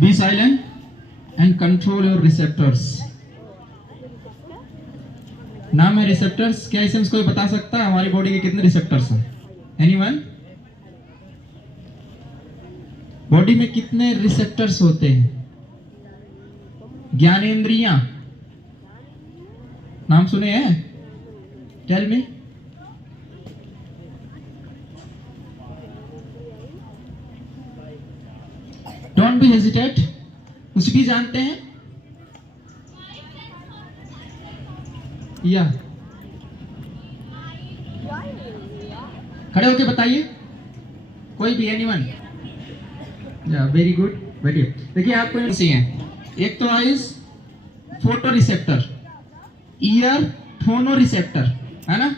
Be silent and control your receptors. नाम है receptors. क्या इसे कोई बता सकता है हमारी बॉडी के कितने रिसेप्टर्स हैं? एनीवन? बॉडी में कितने रिसेप्टर्स होते हैं? ज्ञानेंद्रियां नाम सुने हैं? Tell me. Don't be hesitate. कुछ भी जानते हैं या खड़े होके बताइए, कोई भी, एनीवन? या वेरी गुड, वेरी गुड। देखिए आपको ऐसी हैं, एक तो आइज फोटो रिसेप्टर, ईयर फोनो रिसेप्टर, है ना?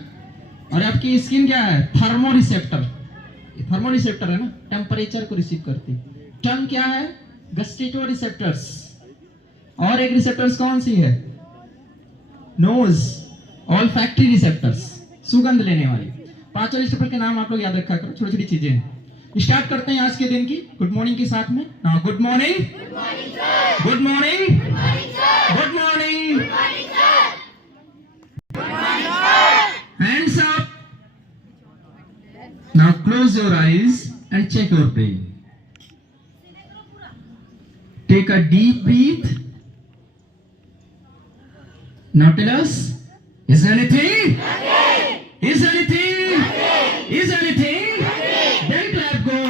और आपकी स्किन क्या है? Thermo receptor. थर्मो रिसेप्टर है ना, टेम्परेचर को रिसीव करती। टंग क्या है? गस्टेटो रिसेप्टर्स। और एक रिसेप्टर्स कौन सी है? नोज, ऑल्फैक्टरी रिसेप्टर्स, सुगंध लेने वाली। पांचों रिसेप्टर के नाम आप लोग याद रखा करो, छोटी छोटी चीजें हैं। स्टार्ट करते हैं आज के दिन की गुड मॉर्निंग के साथ में। Now good morning, good morning, good morning, hands up. Now close your eyes and check your brain. Take a deep breath. Now tell us, is anything? Is anything? Is anything? Then clap go.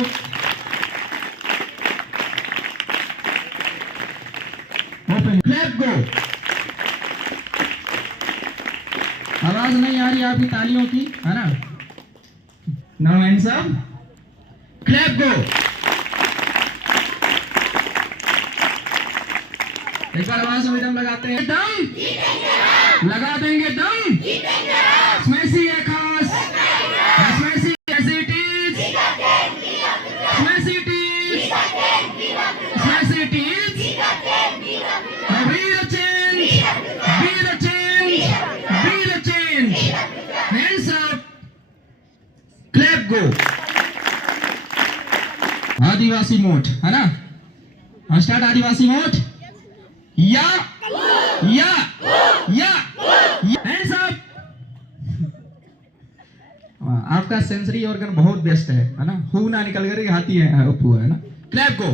Open. Clap go. आवाज नहीं आ रही आपकी तालियों की, है ना? Now hands up. Clap go. एक बार आवाज में दम लगाते हैं। दम लगा देंगे, दम इसमें सी है खास, इसमें सी एसिटीज, इसमें सी टीज, इसमें सी tease. Be the change, be the change, be the change. Hands up, clap go. Adivasi mode, है ना? हाँ स्टार्ट आदिवासी मोड। या या या हैंड्स अप। आपका सेंसरी ऑर्गन बहुत बेस्ट है ना? हु ना निकल कर हाथी है अपू, है ना? क्लैप को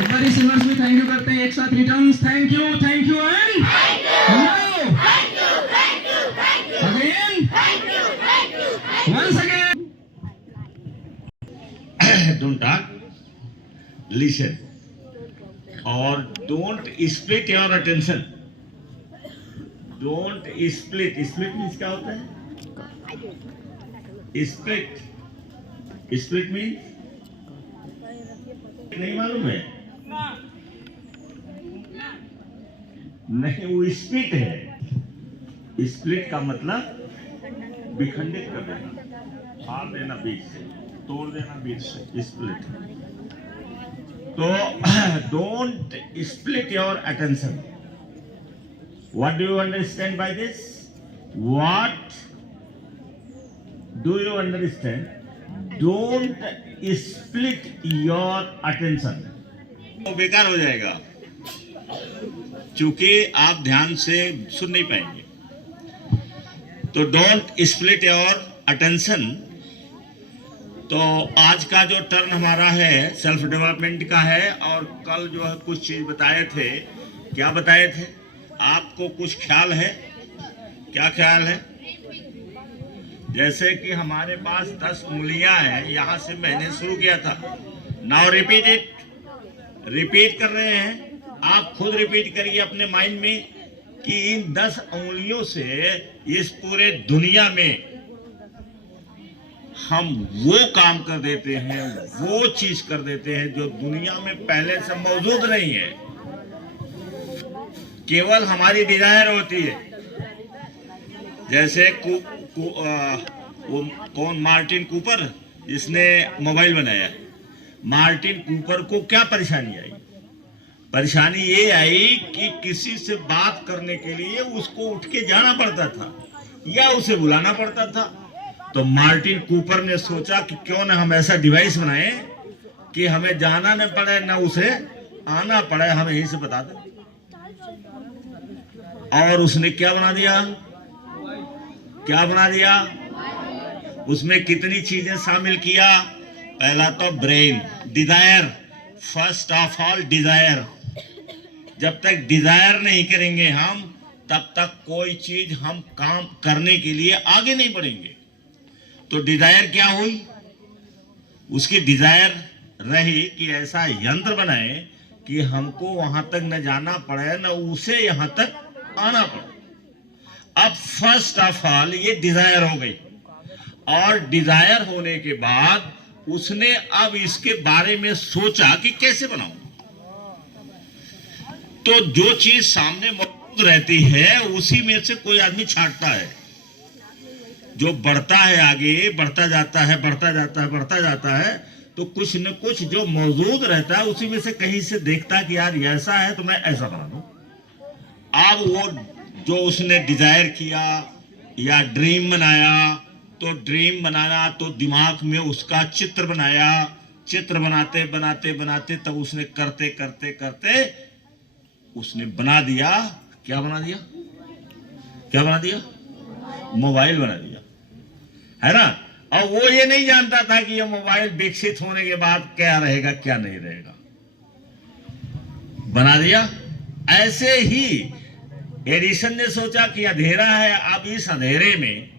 एक बार सिंगर्स में थैंक यू करते हैं एक साथ, returns thank you and thank you again, once again. Don't talk, listen और don't split your attention. Don't split, split means क्या होता है? स्प्लिट, स्प्लिट मीन्स नहीं मालूम है? नहीं, वो स्प्लिट है। स्प्लिट का मतलब विखंडित कर देना, फाड़ देना बीच से, तोड़ देना बीच से, स्प्लिट। तो don't split your attention. What do you understand by this? What do you understand? Don't split your attention. वो बेकार हो जाएगा क्योंकि आप ध्यान से सुन नहीं पाएंगे। तो don't split your attention। तो आज का जो टर्न हमारा है सेल्फ डेवलपमेंट का है, और कल जो है कुछ चीज बताए थे। क्या बताए थे? आपको कुछ ख्याल है? क्या ख्याल है? जैसे कि हमारे पास 10 उंगलियां हैं, यहाँ से मैंने शुरू किया था। नाउ रिपीट इट, रिपीट कर रहे हैं। आप खुद रिपीट करिए अपने माइंड में कि इन 10 उंगलियों से इस पूरे दुनिया में हम वो काम कर देते हैं, वो चीज कर देते हैं जो दुनिया में पहले से मौजूद नहीं है, केवल हमारी डिजायर होती है। जैसे वो कौन, मार्टिन कूपर, जिसने मोबाइल बनाया। मार्टिन कूपर को क्या परेशानी आई? परेशानी ये आई कि किसी से बात करने के लिए उसको उठ के जाना पड़ता था या उसे बुलाना पड़ता था। तो मार्टिन कूपर ने सोचा कि क्यों ना हम ऐसा डिवाइस बनाएं कि हमें जाना न पड़े न उसे आना पड़े, हम यहीं से बता दें। और उसने क्या बना दिया, क्या बना दिया? उसमें कितनी चीजें शामिल किया? पहला तो brain, desire, first of all desire. जब तक डिजायर नहीं करेंगे हम, तब तक कोई चीज हम काम करने के लिए आगे नहीं बढ़ेंगे। तो डिजायर क्या हुई? उसकी डिजायर रही कि ऐसा यंत्र बनाए कि हमको वहां तक न जाना पड़े न उसे यहां तक आना पड़े। अब फर्स्ट ऑफ ऑल ये डिजायर हो गई, और डिजायर होने के बाद उसने अब इसके बारे में सोचा कि कैसे बनाऊं। तो जो चीज सामने मौजूद रहती है उसी में से कोई आदमी छांटता है। जो बढ़ता है, आगे बढ़ता जाता है, बढ़ता जाता है, बढ़ता जाता है, तो कुछ न कुछ जो मौजूद रहता है उसी में से कहीं से देखता है कि यार ये ऐसा है तो मैं ऐसा बना दूं। अब वो जो उसने डिजायर किया या ड्रीम बनाया, तो ड्रीम बनाना तो दिमाग में उसका चित्र बनाया, चित्र बनाते बनाते बनाते तब उसने करते करते करते उसने बना दिया। क्या बना दिया? क्या बना दिया? मोबाइल बना दिया, है ना। और वो ये नहीं जानता था कि ये मोबाइल विकसित होने के बाद क्या रहेगा क्या नहीं रहेगा, बना दिया। ऐसे ही एडिसन ने सोचा कि अंधेरा है, अब इस अंधेरे में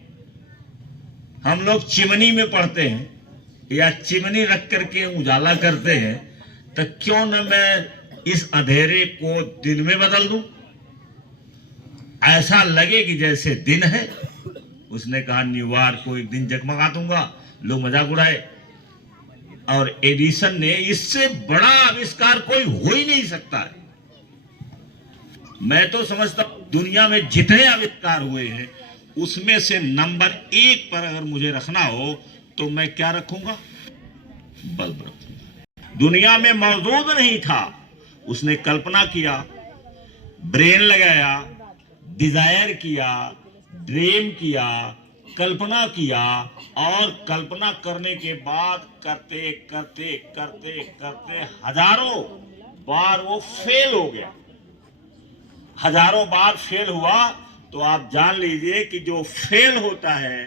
हम लोग चिमनी में पढ़ते हैं या चिमनी रख करके उजाला करते हैं, तो क्यों न मैं इस अंधेरे को दिन में बदल दूं, ऐसा लगे कि जैसे दिन है। उसने कहा न्यूयॉर्क को एक दिन जगमगा दूंगा, लोग मजाक उड़ाए। और एडिसन ने, इससे बड़ा आविष्कार कोई हो ही नहीं सकता है। मैं तो समझता हूं दुनिया में जितने आविष्कार हुए हैं उसमें से नंबर 1 पर अगर मुझे रखना हो तो मैं क्या रखूंगा? बल्ब रखूंगा। दुनिया में मौजूद नहीं था, उसने कल्पना किया, ब्रेन लगाया, डिजायर किया, ड्रीम किया, कल्पना किया, और कल्पना करने के बाद करते करते करते करते हजारों बार वो फेल हो गया। हजारों बार फेल हुआ तो आप जान लीजिए कि जो फेल होता है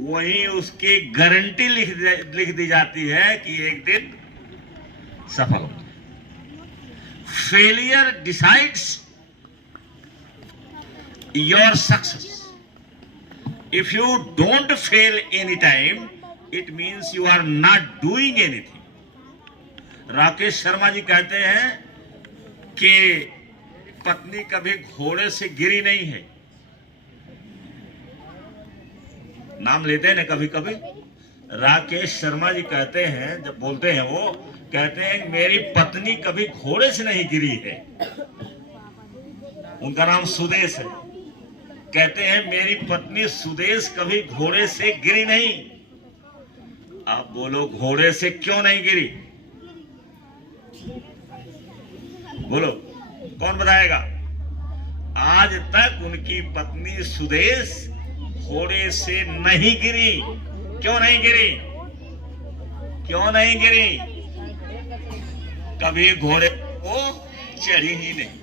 वही उसकी गारंटी लिख दी जाती है कि एक दिन सफल होगा। Failure decides your success. If you don't fail any time, it means you are not doing anything. Rakesh Sharma ji कहते हैं कि पत्नी कभी घोड़े से गिरी नहीं है। नाम लेते हैं ना कभी कभी। राकेश शर्मा जी कहते हैं, जब बोलते हैं वो कहते हैं मेरी पत्नी कभी घोड़े से नहीं गिरी है। उनका नाम सुदेश है। कहते हैं मेरी पत्नी सुदेश कभी घोड़े से गिरी नहीं। आप बोलो घोड़े से क्यों नहीं गिरी? बोलो कौन बताएगा? आज तक उनकी पत्नी सुदेश घोड़े से नहीं गिरी। क्यों नहीं गिरी? क्यों नहीं गिरी? कभी घोड़े को चढ़ी ही नहीं।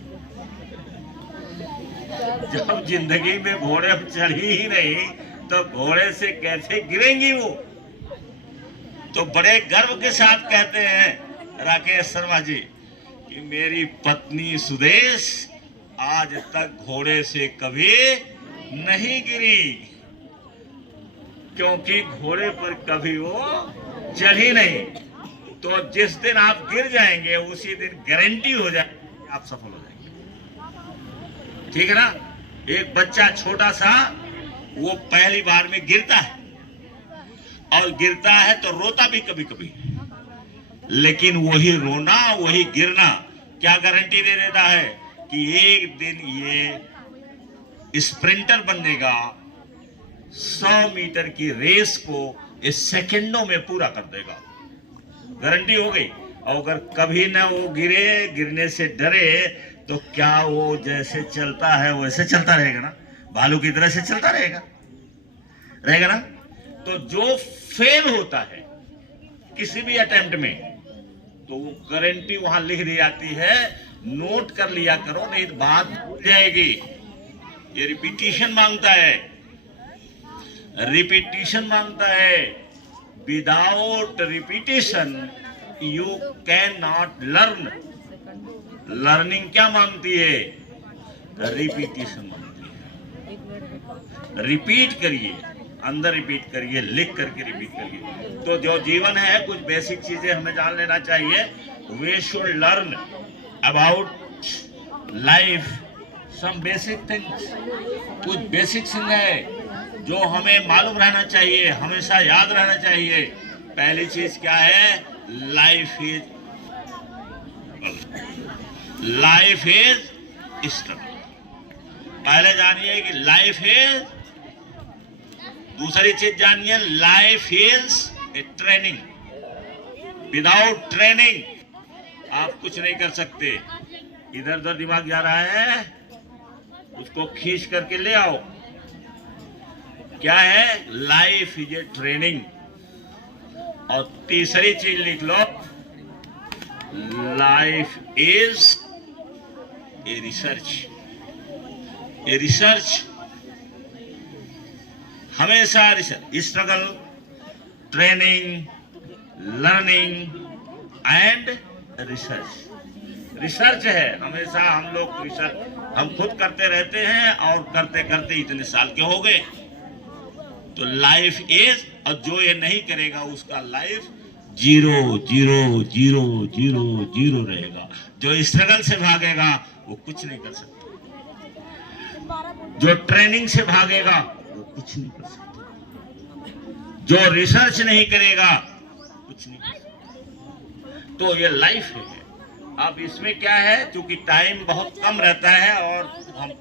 जब जिंदगी में घोड़े चढ़ी ही नहीं तो घोड़े से कैसे गिरेंगी वो? तो बड़े गर्व के साथ कहते हैं राकेश शर्मा जी कि मेरी पत्नी सुदेश आज तक घोड़े से कभी नहीं गिरी, क्योंकि घोड़े पर कभी वो चढ़ी नहीं। तो जिस दिन आप गिर जाएंगे उसी दिन गारंटी हो जाएगी आप सफल हो जाएंगे। ठीक है ना। एक बच्चा छोटा सा वो पहली बार में गिरता है, और गिरता है तो रोता भी कभी कभी, लेकिन वही रोना वही गिरना क्या गारंटी दे देता है कि एक दिन ये स्प्रिंटर बनेगा, 100 मीटर की रेस को इस सेकंडों में पूरा कर देगा। गारंटी हो गई। और अगर कभी ना वो गिरे, गिरने से डरे, तो क्या वो जैसे चलता है वैसे चलता रहेगा ना? भालू की तरह से चलता रहेगा ना? तो जो फेल होता है किसी भी अटेम्प्ट में, तो वो गारंटी वहां लिख दी जाती है, नोट कर लिया करो, नहीं तो बात भूल जाएगी। ये रिपीटिशन मांगता है, रिपीटिशन मांगता है। Without repetition you can not learn. Learning क्या मांगती है? रिपीटिशन मांगती है। रिपीट करिए, अंदर रिपीट करिए, लिख करके रिपीट करिए। तो जो जीवन है, कुछ बेसिक चीजें हमें जान लेना चाहिए। We should learn about life, some basic things. कुछ बेसिक्स है जो हमें मालूम रहना चाहिए, हमेशा याद रहना चाहिए। पहली चीज क्या है? Life is struggle. पहले जानिए कि लाइफ इज, दूसरी चीज जानिए life is a training. Without training आप कुछ नहीं कर सकते। इधर उधर दिमाग जा रहा है, उसको खींच करके ले आओ। क्या है? Life is a training. और तीसरी चीज लिख लो, life is a research. A research, हमेशा research, struggle, training, learning and research. Research है हमेशा। हम लोग रिसर्च हम खुद करते रहते हैं और करते करते इतने साल के हो गए। तो लाइफ इज, और जो ये नहीं करेगा उसका life zero zero zero zero zero रहेगा। जो स्ट्रगल से भागेगा वो कुछ नहीं कर सकता। जो ट्रेनिंग से भागेगा वो कुछ नहीं कर सकता। जो रिसर्च नहीं करेगा कुछ नहीं कर सकता। तो ये लाइफ है। अब इसमें क्या है, क्योंकि टाइम बहुत कम रहता है और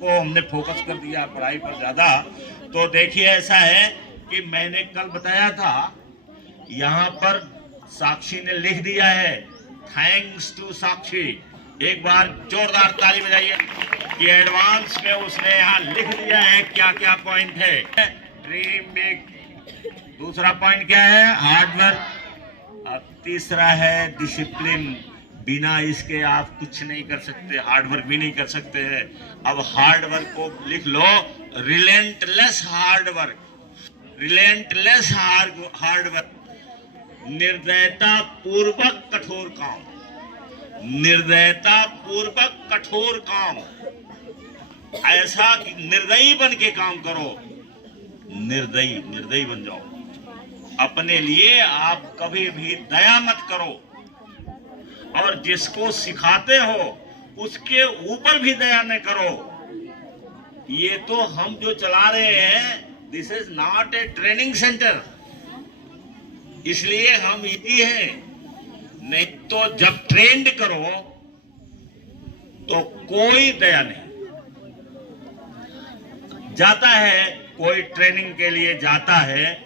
हमने फोकस कर दिया पढ़ाई पर ज्यादा। तो देखिए, ऐसा है कि मैंने कल बताया था, यहाँ पर साक्षी ने लिख दिया है, थैंक्स टू साक्षी। एक बार जोरदार ताली बजाइए कि एडवांस में उसने यहाँ लिख दिया है क्या क्या पॉइंट है। ड्रीम बिग, दूसरा पॉइंट क्या है? हार्डवर्क, और तीसरा है डिसिप्लिन। बिना इसके आप कुछ नहीं कर सकते, हार्डवर्क भी नहीं कर सकते हैं। अब हार्डवर्क को लिख लो, रिलेंटलेस हार्डवर्क। रिलेंटलेस हार्डवर्क, निर्दयता पूर्वक कठोर काम। निर्दयता पूर्वक कठोर काम, ऐसा कि निर्दयी बन के काम करो। निर्दयी बन जाओ। अपने लिए आप कभी भी दया मत करो, और जिसको सिखाते हो उसके ऊपर भी दया न करो। ये तो हम जो चला रहे हैं, this is not a training centre, इसलिए हम यही हैं। नहीं तो जब ट्रेंड करो तो कोई दया नहीं। जाता है कोई ट्रेनिंग के लिए जाता है,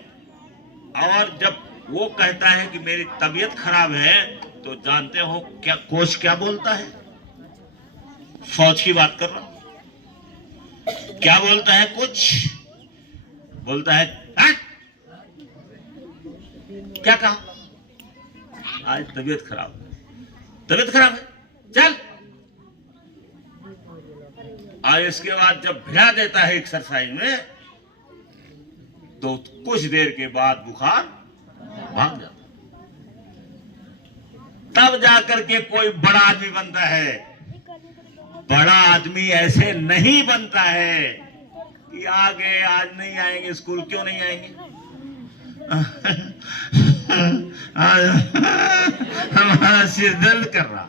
और जब वो कहता है कि मेरी तबीयत खराब है, तो जानते हो क्या कोच क्या बोलता है? फौज की बात कर रहा हूं। क्या बोलता है कोच? बोलता है, क्या कहा? आज तबीयत खराब है। तबीयत खराब है, चल। आज इसके बाद जब भिड़ा देता है एक्सरसाइज में, तो कुछ देर के बाद बुखार भाग जाता। तब जाकर के कोई बड़ा आदमी बनता है। बड़ा आदमी ऐसे नहीं बनता है कि आगे आज नहीं आएंगे स्कूल। क्यों नहीं आएंगे? हमारा सिर दर्द कर रहा,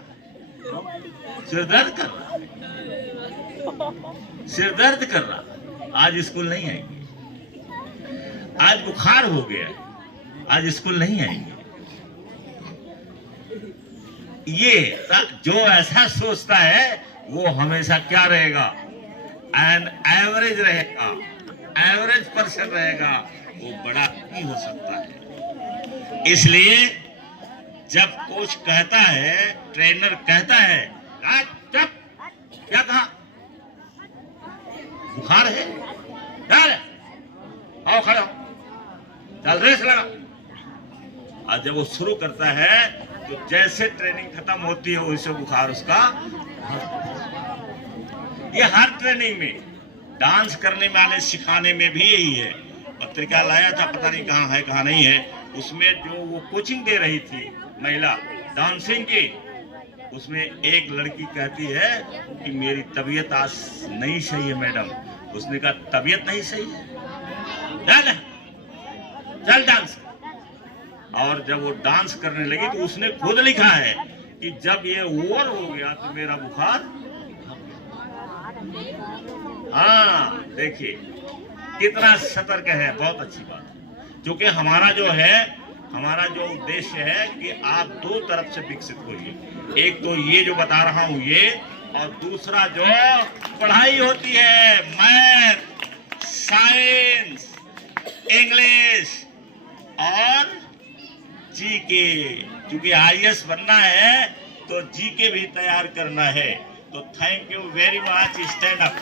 सिर दर्द कर रहा, सिर दर्द कर रहा, आज स्कूल नहीं आएंगे। आज बुखार हो गया, आज स्कूल नहीं आएंगे। ये जो ऐसा सोचता है वो हमेशा क्या रहेगा? एन एवरेज रहेगा, एवरेज पर्सन रहेगा, वो बड़ा नहीं हो सकता है। इसलिए जब कोच कहता है, ट्रेनर कहता है, चुप, क्या कहा? बुखार है, चल आओ खड़ा हो, चल रेस लगा। और जब वो शुरू करता है तो जैसे ट्रेनिंग खत्म होती है वैसे बुखार उसका। ये हर ट्रेनिंग में, डांस करने वाले सिखाने में भी यही है। पत्रिका लाया था, पता नहीं कहाँ है कहाँ नहीं है, उसमें जो वो कोचिंग दे रही थी महिला डांसिंग की, उसमें एक लड़की कहती है कि मेरी तबीयत आज नहीं सही है मैडम। उसने कहा तबीयत नहीं सही है, चल चल डांस। और जब वो डांस करने लगी तो उसने खुद लिखा है कि जब ये ओवर हो गया तो मेरा बुखार। हाँ देखिए कितना सतर्क है, बहुत अच्छी बात है। क्योंकि हमारा जो उद्देश्य है कि आप दो तरफ से विकसित होइए। एक तो ये जो बता रहा हूं ये, और दूसरा जो पढ़ाई होती है, मैथ, साइंस, इंग्लिश और जीके। क्योंकि आईएएस बनना है तो जीके भी तैयार करना है। तो thank you very much, stand up.